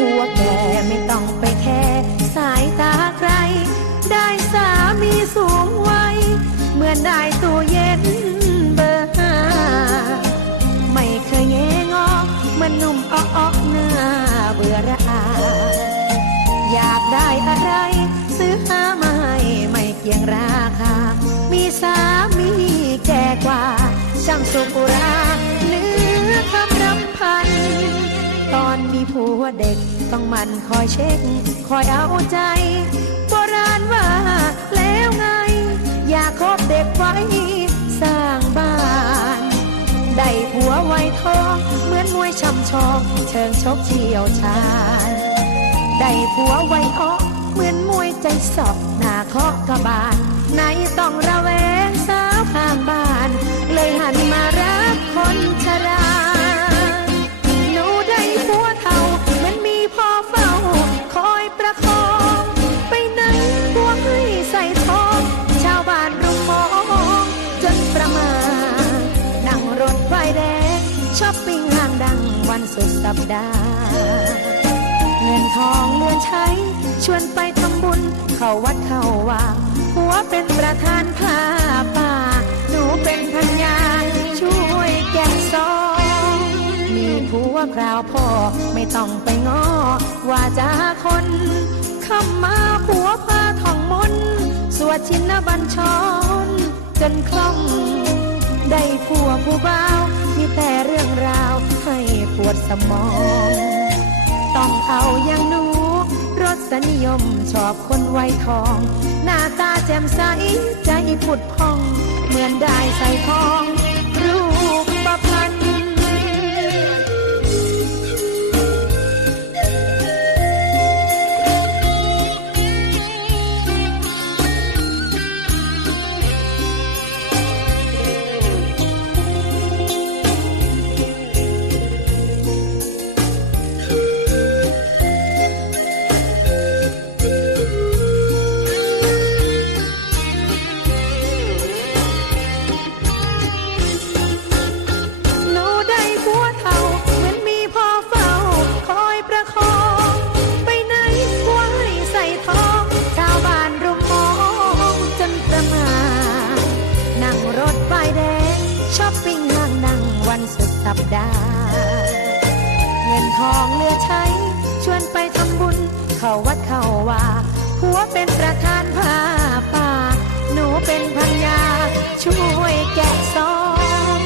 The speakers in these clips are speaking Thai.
ผัวแกไม่ต้องไปแค่สายตาใคร ได้สามีสูงวัยเหมือนได้ตัวเย็นเบอร์ห้าไม่เคยแงงอเหมือนหนุ่ม เด็กต้องมันคอยเช็ค คอยเอาใจ โบราณว่าแล้วไง อย่าคบเด็กไว้ สร้างบ้าน ได้ผัวไวทองเหมือนมวยช่ำชองเชิงชกเชี่ยวชาญได้ผัวไวอ้อเหมือนมวยใจสอบหน้าเคาะกระบาลในต้องระแวง สัปดาห์เงินทองเหลือใช้ ชวนไปทำบุญ เข้าวัดเข้าว่าหัวเป็นประธานผ้าป่า หนูเป็นพันยาช่วยแก็บซองมีผัวคราวพ่อไม่ต้องไปง้อว่าจะคนคำมาผัวพาท่องมนสวดชินบัญชรจนคล่อง ได้ผัวผู้บ่าว มีแต่เรื่องราวให้ปวดสมอง ต้องเอาอย่างหนู รสนิยมชอบคนไวทอง หน้าตาแจ่มใสใจผุดพอง เหมือนได้ใส่ทอง สัปดาห์ เงินทองเหลือใช้ ชวนไปทำบุญ เข้าวัดเข้าว่าผัวเป็นประธานผ้าป่า หนูเป็นพันยา ช่วยแกะซอง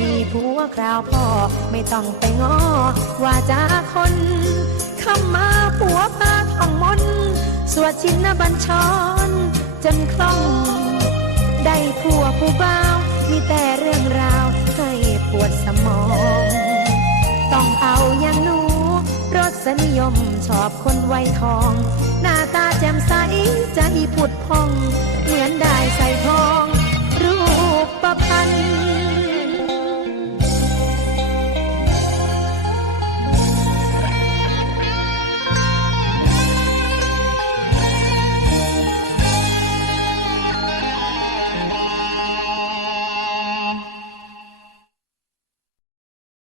มีผัวคราวพ่อ ไม่ต้องไปง้อว่าจะคนคำมาผัวพาท่องมนสวดชินบัญชร จนคล่อง ได้ผัวผู้บ่าว มีแต่เรื่องราว ปวดสมอง ต้องเอาอย่างหนู รสนิยมชอบคนไวทอง หน้าตาแจ่มใสใจผุดพอง เหมือนได้ใส่ทอง รูปประพันธ์